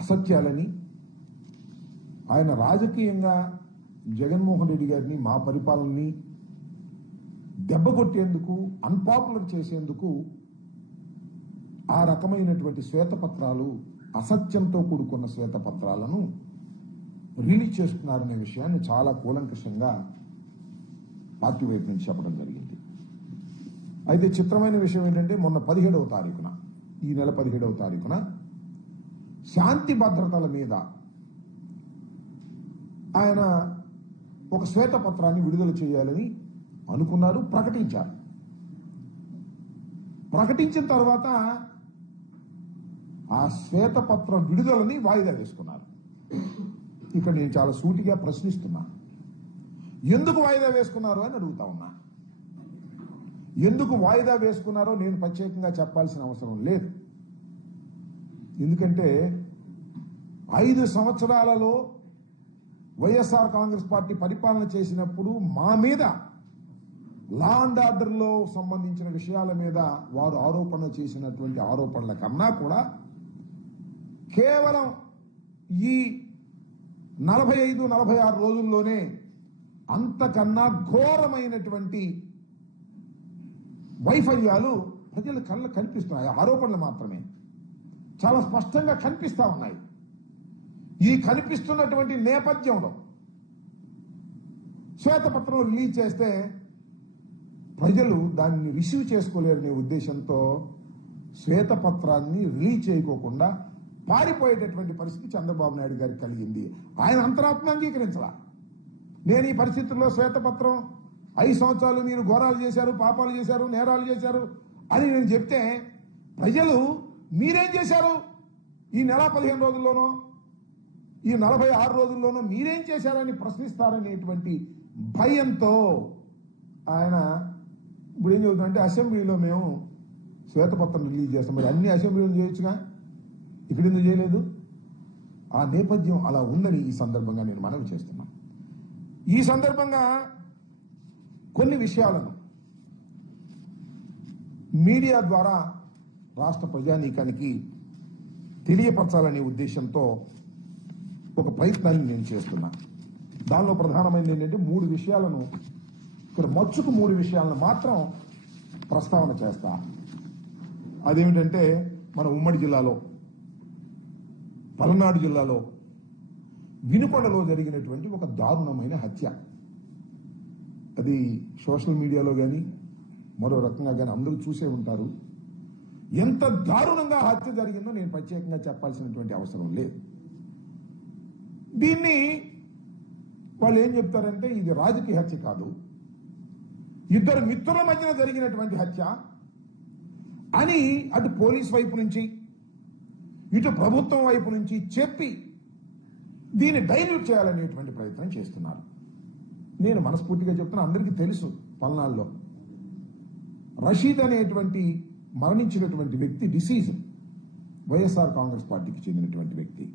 అసత్యాలని ఆయన రాజకీయంగా జగన్మోహన్ రెడ్డి గారిని మా పరిపాలనని దెబ్బ కొట్టేందుకు అన్పాపులర్ చేసేందుకు ఆ రకమైనటువంటి శ్వేతపత్రాలు అసత్యంతో కూడుకున్న శ్వేతపత్రాలను రిలీజ్ చేస్తున్నారనే విషయాన్ని చాలా కూలంకషంగా పార్టీ వైపు నుంచి చెప్పడం జరిగింది. అయితే చిత్రమైన విషయం ఏంటంటే మొన్న పదిహేడవ తారీఖున ఈ నెల పదిహేడవ తారీఖున శాంతి భద్రతల మీద ఆయన ఒక శ్వేతపత్రాన్ని విడుదల చేయాలని అనుకున్నారు ప్రకటించారు. ప్రకటించిన తర్వాత ఆ శ్వేతపత్రం విడుదలని వాయిదా వేసుకున్నారు. ఇక్కడ నేను చాలా సూటిగా ప్రశ్నిస్తున్నా. ఎందుకు వాయిదా వేసుకున్నారు అని అడుగుతా ఉన్నా. ఎందుకు వాయిదా వేసుకున్నారో నేను ప్రత్యేకంగా చెప్పాల్సిన అవసరం లేదు. ఎందుకంటే ఐదు సంవత్సరాలలో వైఎస్ఆర్ కాంగ్రెస్ పార్టీ పరిపాలన చేసినప్పుడు మా మీద లా అండ్ ఆర్డర్లో సంబంధించిన విషయాల మీద వారు ఆరోపణ చేసినటువంటి ఆరోపణల కన్నా కూడా కేవలం ఈ నలభై ఐదు నలభై ఆరు రోజుల్లోనే అంతకన్నా ఘోరమైనటువంటి వైఫల్యాలు ప్రజల కళ్ళ కనిపిస్తున్నాయి. ఆరోపణలు మాత్రమే. చాలా స్పష్టంగా కనిపిస్తా ఉన్నాయి. ఈ కనిపిస్తున్నటువంటి నేపథ్యంలో శ్వేతపత్రం రిలీజ్ చేస్తే ప్రజలు దాన్ని రిసీవ్ చేసుకోలేరనే ఉద్దేశంతో శ్వేతపత్రాన్ని రిలీజ్ చేయకోకుండా పారిపోయేటటువంటి పరిస్థితి చంద్రబాబు నాయుడు గారికి కలిగింది. ఆయన అంతరాత్మ అంగీకరించలా. నేను ఈ పరిస్థితుల్లో శ్వేతపత్రం ఐదు సంవత్సరాలు మీరు ఘోరాలు చేశారు పాపాలు చేశారు నేరాలు చేశారు అని నేను చెప్తే ప్రజలు మీరేం చేశారు? ఈ నెల పదిహేను రోజుల్లోనో ఈ నలభై ఆరు రోజుల్లోనూ మీరేం చేశారని ప్రశ్నిస్తారనేటువంటి భయంతో ఆయన ఇప్పుడు ఏం చెబుతుందంటే అసెంబ్లీలో మేము శ్వేతపత్రం రిలీజ్ చేస్తాం. మరి అన్ని అసెంబ్లీలు చేయొచ్చుగా? ఇక్కడ ఎందుకు చేయలేదు? ఆ నేపథ్యం అలా ఉందని ఈ సందర్భంగా నేను మనవి చేస్తున్నాను ఈ సందర్భంగా కొన్ని విషయాలను మీడియా ద్వారా రాష్ట్ర ప్రజానీకానికి తెలియపరచాలనే ఉద్దేశంతో ఒక ప్రయత్నాన్ని నేను చేస్తున్నా. దానిలో ప్రధానమైనది ఏంటంటే మూడు విషయాలను ఇక్కడ మచ్చుకు మూడు విషయాలను మాత్రం ప్రస్తావన చేస్తా. అదేమిటంటే మన ఉమ్మడి జిల్లాలో పలనాడు జిల్లాలో వినుకొండలో జరిగినటువంటి ఒక దారుణమైన హత్య. అది సోషల్ మీడియాలో కానీ మరో రకంగా కానీ అందరూ చూసే ఉంటారు. ఎంత దారుణంగా హత్య జరిగిందో నేను ప్రత్యేకంగా చెప్పాల్సినటువంటి అవసరం లేదు. దీన్ని వాళ్ళు ఏం చెప్తారంటే ఇది రాజకీయ హత్య కాదు. ఇద్దరు మిత్రుల మధ్యన జరిగినటువంటి హత్య అని అటు పోలీస్ వైపు నుంచి ఇటు ప్రభుత్వం వైపు నుంచి చెప్పి దీన్ని డైల్యూట్ చేయాలనేటువంటి ప్రయత్నం చేస్తున్నారు. నేను మనస్ఫూర్తిగా చెప్తున్నా అందరికీ తెలుసు పల్నాల్లో రషీద్ అనేటువంటి మరణించినటువంటి వ్యక్తి డిసీజ్. వైఎస్ఆర్ కాంగ్రెస్ పార్టీకి చెందినటువంటి వ్యక్తి.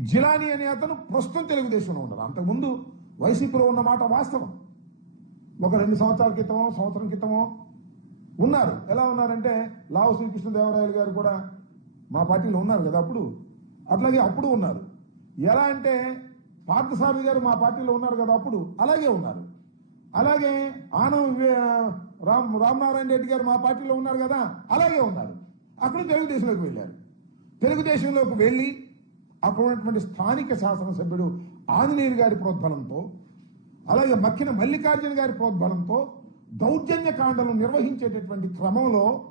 జిలానీ అనే అతను ప్రస్తుతం తెలుగుదేశంలో ఉన్నారు అంతకుముందు వైసీపీలో ఉన్న మాట వాస్తవం. ఒక రెండు సంవత్సరాల క్రితమో సంవత్సరం క్రితమో ఉన్నారు. ఎలా ఉన్నారంటే లావు శ్రీకృష్ణదేవరాయలు గారు కూడా మా పార్టీలో ఉన్నారు కదా అప్పుడు. అట్లాగే అప్పుడు ఉన్నారు. ఎలా అంటే పార్థసారథి గారు మా పార్టీలో ఉన్నారు కదా అప్పుడు. అలాగే ఉన్నారు. అలాగే ఆనం రామ్ రామనారాయణ రెడ్డి గారు మా పార్టీలో ఉన్నారు కదా అలాగే ఉన్నారు. అక్కడ తెలుగుదేశంలోకి వెళ్ళారు. తెలుగుదేశంలోకి వెళ్ళి అక్కడ ఉన్నటువంటి స్థానిక శాసనసభ్యుడు ఆంజనేయులు గారి ప్రోద్బలంతో అలాగే మక్కిన మల్లికార్జున గారి ప్రోద్బలంతో దౌర్జన్య కాండలు నిర్వహించేటటువంటి క్రమంలో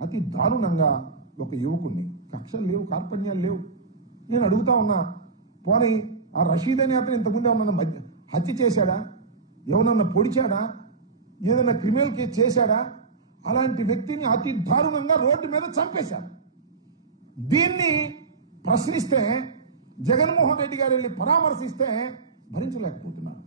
అతి దారుణంగా ఒక యువకుణ్ణి కక్షలు లేవు కార్పణ్యాలు లేవు. నేను అడుగుతా ఉన్నా పోనీ ఆ రషీద్ అనే అతను ఇంతకుముందే ఉన్న మధ్య హత్య చేశాడా? ఎవరన్నా పొడిచాడా? ఏదైనా క్రిమినల్ కేసు చేశాడా? అలాంటి వ్యక్తిని అతి దారుణంగా రోడ్డు మీద చంపేశాడు దీన్ని ప్రశ్నిస్తే జగన్మోహన్ రెడ్డి గారు వెళ్ళి పరామర్శిస్తే భరించలేకపోతున్నారు.